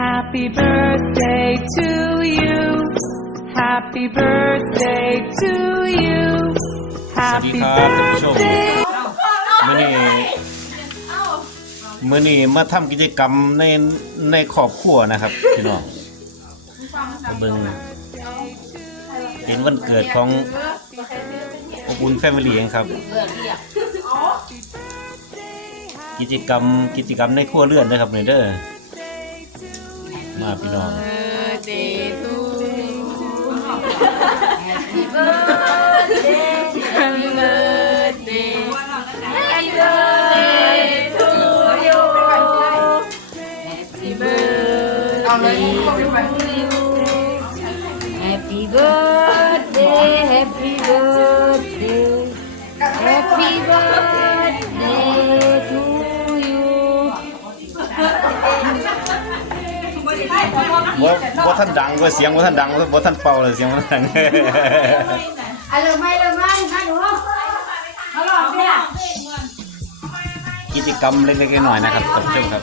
Happy birthday to you. Happy birthday to you. สวัสดี Happy ครับท่านผู้ชม birthday. มื่อนี้มื่อนี้มาทำกิจกรรมในในครอบครัวนะครับพี่น้องมาเบิ่งเป็นวันเกิดของอบอุ่นแฟมิลี่เองครับ กิจกรรมกิจกรรมในครัวเรือนนะครับเนี่ยเด้อ มาพี่น้อง Happy birthday, happy birthday, happy birthday ว่าว่าท่านดังว่าเสียงว่าท่านดังว่าท่านเป่าเลยเสียงว่าท่านดังอะไรไม่เลยไม่มาดูมาลองเนี่ยกิจกรรมเล็กๆน้อยๆนะครับท่านผู้ชมครับ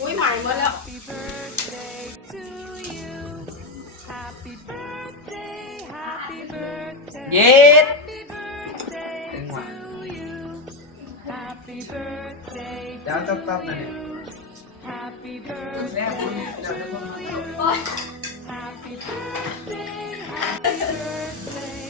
อุ้ยใหม่หมดแล้ว Happy birthday to you. Happy birthday, happy birthday. เย็ด Happy birthday to you. Happy birthday เดี๋ยวจะตับนะเนี่ย Happy แล้ birthday วคุณเดี๋ยวจะต้อง Happy birthday Happy birthday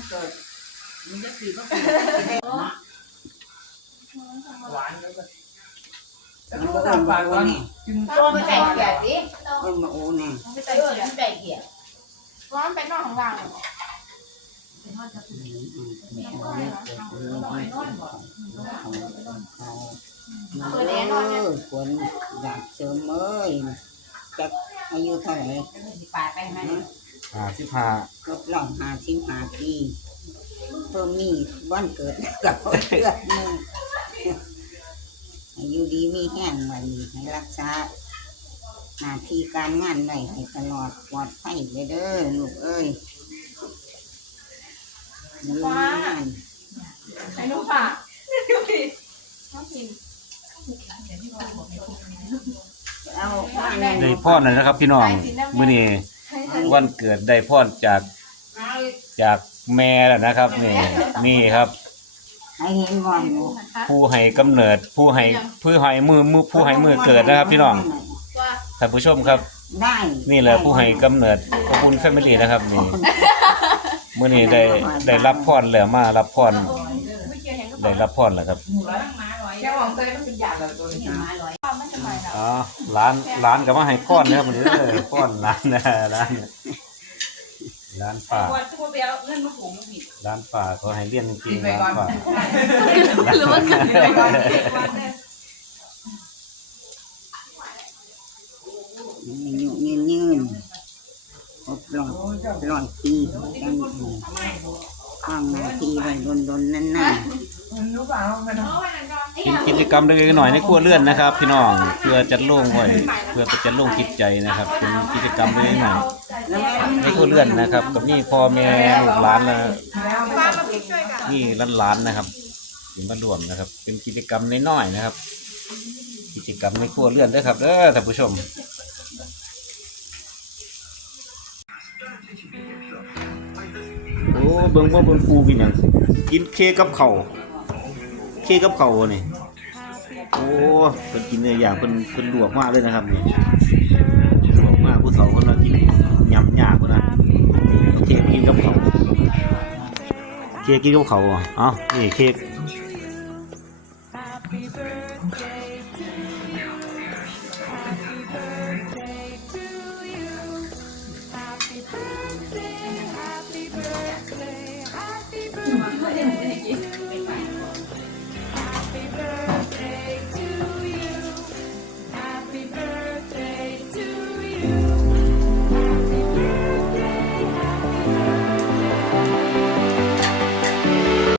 มันเกิดมันจะสีก็เกิดหวานแล้วก็แล้วก็ตามปากวันกินต้ต้นนไก่ก่อนเกียดดิต้นมะโอ้เนี่ยไม่ใช่เออไม่ใช่เกียร์ร้อนไปนอกของเราเออควรอยากเสริมเอ้ยจะอายุเท่าไหร่ปาดไปไหม อ่าที่พาก็ลองหาสิบหาปีเพิ่มมีวันเกิดกับเพื่อนหนึงอายุดีมีแห้งไว้ให้รักษาหน้าที่การงานไว้ให้ตลอดปลอดภัยเลยเด้อลูกเอ้ยมืองานไอ้นุ่มปากน้องพิมเอาผ้าแน่นได้พรเลยนะครับพี่น้องมื่อนี้ วันเกิดได้พรจากจากแม่แล้วนะครับ นี่นี่ครับ ให้เห็นก่อนอยู่ผู้ให้กำเนิด ผู้ให้ผู้ให้มือมือผู้ให้มือเกิดนะครับ พี่น้องว่าท่านผู้ชมครับ ได้นี่แหละผู้ให้กำเนิดขอบคุณแฟมิลี่นะครับนี่เมื่อนี้ได้ได้รับพรแล้วมารับพรได้รับพรแล้วครับ แค่หวังเต้มันเป็นอย่างละตัวนี้ อ๋อร้านร้านก็มาให้พรนะครับวันนี้เออพรร้านนะร้านร้านป่าวันที่พวกเบลเงินมาผูกมันผิดร้านป่าเขาให้เลี้ยงจริกินงไปๆร้านก่อนป่าหรือว่าเกิดกินไปก่อนอายุยืนยืนครบร้อยร้อยปีกันข้างหน้าที่ไว้ดนๆนั่นน่ะ มันรู้เปล่ามันเป็นกิจกรรมเล็กๆหน่อยๆในครัวเรือนนะครับ พี่น้องเพื่อจะโล่งไว้เพื่อจะโล่งจิตใจนะครับ เป็นกิจกรรมเล็กๆหน่อยแล้วแม่ๆในครัวเรือนนะครับ กับนี่พ่อแม่ลูกหลานนะแล้วป้ามาพริกช่วยกันนี่ร้านๆนะครับถึงมารวมนะครับ เป็นกิจกรรมน้อยๆนะครับ กิจกรรมในครัวเรือนเด้วยครับเด้อท่านผู้ชมโอ้เบิ่งว่าเบิ่งปูกินหยังกินเค้กกับข้าว เค้กกับข้าวนี่โอ้เพิ่นกินเนื้อย่างเพิ่นเพิ่นลวกมากเลยนะครับนี่ลวกมากผู้เฒ่าเพิ่นว่ากินยำยากพุ่นนะเอาเค้กกินกับข้าวเค้กกินกับข้าวอะเอ้านี่เค้ก